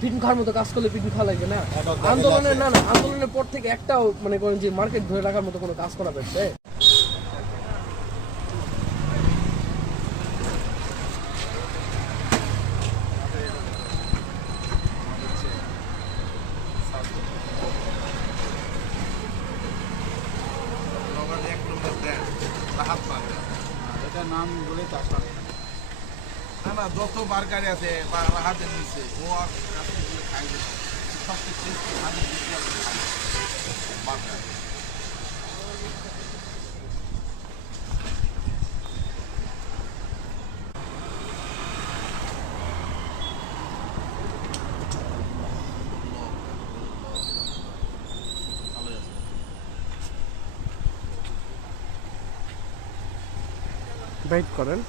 পিটুন খাওয়ার মতো কাজ করলে পিটুন খাওয়া লাগবে না। আন্দোলনের পর থেকে একটাও মানে করেন যে মার্কেট ধরে রাখার মতো কোনো কাজ করা যাচ্ছে। এটার নাম বলে চাষা না যত বার্গারি আছে বা হাতের নিচে ও আর খাইবে সবচেয়ে টেস্টি হাতের নিচে বার্গার। বাইট করেন।